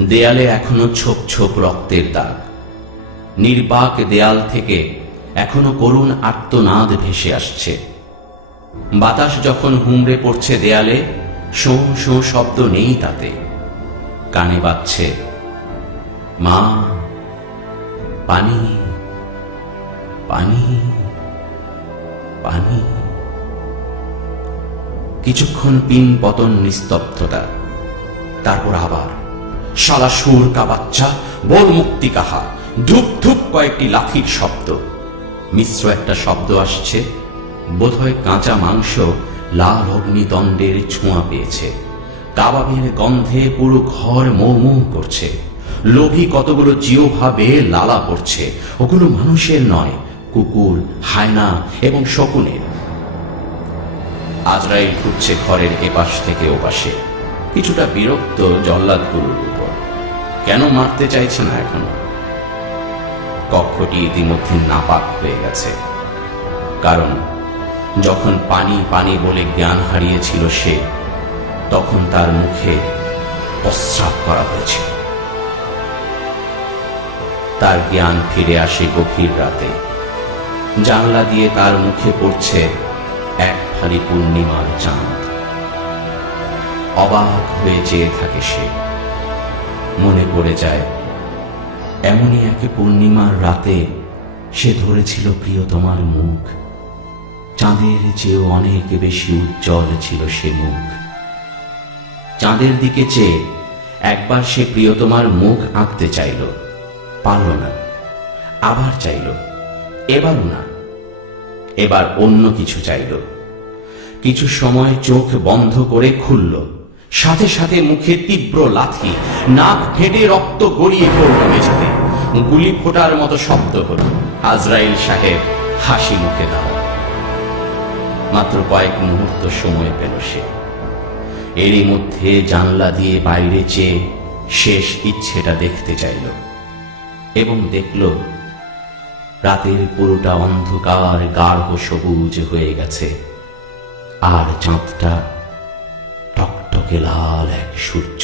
দেয়ালে এখনো ছোপ ছোপ রক্তের দাগ। নির্বাক দেয়াল থেকে এখনো করুণ আর্তনাদ ভেসে আসছে। বাতাস যখন হুমড়ে পড়ছে দেয়ালে, শোঁ শোঁ শব্দ নেই তাতে। কানে বাজছে, মা, পানি, পানি, পানি। কিছুক্ষণ পিন পতন নিস্তব্ধতা, তারপর আবার শালা সুর কা বাচ্চা, বল মুক্তি কাহা, ধুপ ধুপ কয়েকটি লাঠির শব্দ। মিশ্র একটা শব্দ আসছে, বোধহয় কাঁচা মাংস লাল অগ্নিদণ্ডের ছোঁয়া পেয়েছে। কাবাবের গন্ধে পুরো ঘর মৌ মৌ করছে। লোভী কতগুলো জিহ্বা লালা পড়ছে। ওগুলো মানুষের নয়, কুকুর, হায়না এবং শকুনের। আজরাইল ঘুরছে ঘরের এপাশ থেকে ওপাশে, কিছুটা বিরক্ত জল্লাদগুলোর উপর। কেন মারতে চাইছে না এখনো? কক্ষটি ইতিমধ্যে নাপাক হয়ে গেছে। কারণ যখন পানি পানি বলে জ্ঞান হারিয়েছিল সে, তখন তার মুখে প্রস্রাব করা হয়েছিল। তার জ্ঞান ফিরে আসে গভীর রাতে। জানলা দিয়ে তার মুখে পড়ছে এক ফালি পূর্ণিমার চাঁদ। অবাক হয়ে চেয়ে থাকে সে। মনে পড়ে যায়, এমনই এক পূর্ণিমার রাতে সে ধরেছিল প্রিয়তমার মুখ। চাঁদের চেয়েও অনেক বেশি উজ্জ্বল ছিল সে মুখ। চাঁদের দিকে চেয়ে একবার সে প্রিয়তমার মুখ আঁকতে চাইল, পারল না। আবার চাইল, এবারও না। এবার অন্য কিছু চাইল। কিছু সময় চোখ বন্ধ করে খুলল, সাথে সাথে মুখে তীব্র লাথি, নাক ফেটে রক্ত গড়িয়ে পড়ল মেঝেতে। গুলি ফোটার মতো শব্দ হল। আজরাইল সাহেব হাসি মুখে দাঁড়াল। মাত্র কয়েক মুহূর্ত সময় পেল সে। এরই মধ্যে জানলা দিয়ে বাইরে চেয়ে শেষ ইচ্ছেটা দেখতে চাইল, এবং দেখল রাতের পুরোটা অন্ধকার গাঢ় সবুজ হয়ে গেছে, আর চাঁদটা টকটকে লাল এক সূর্য।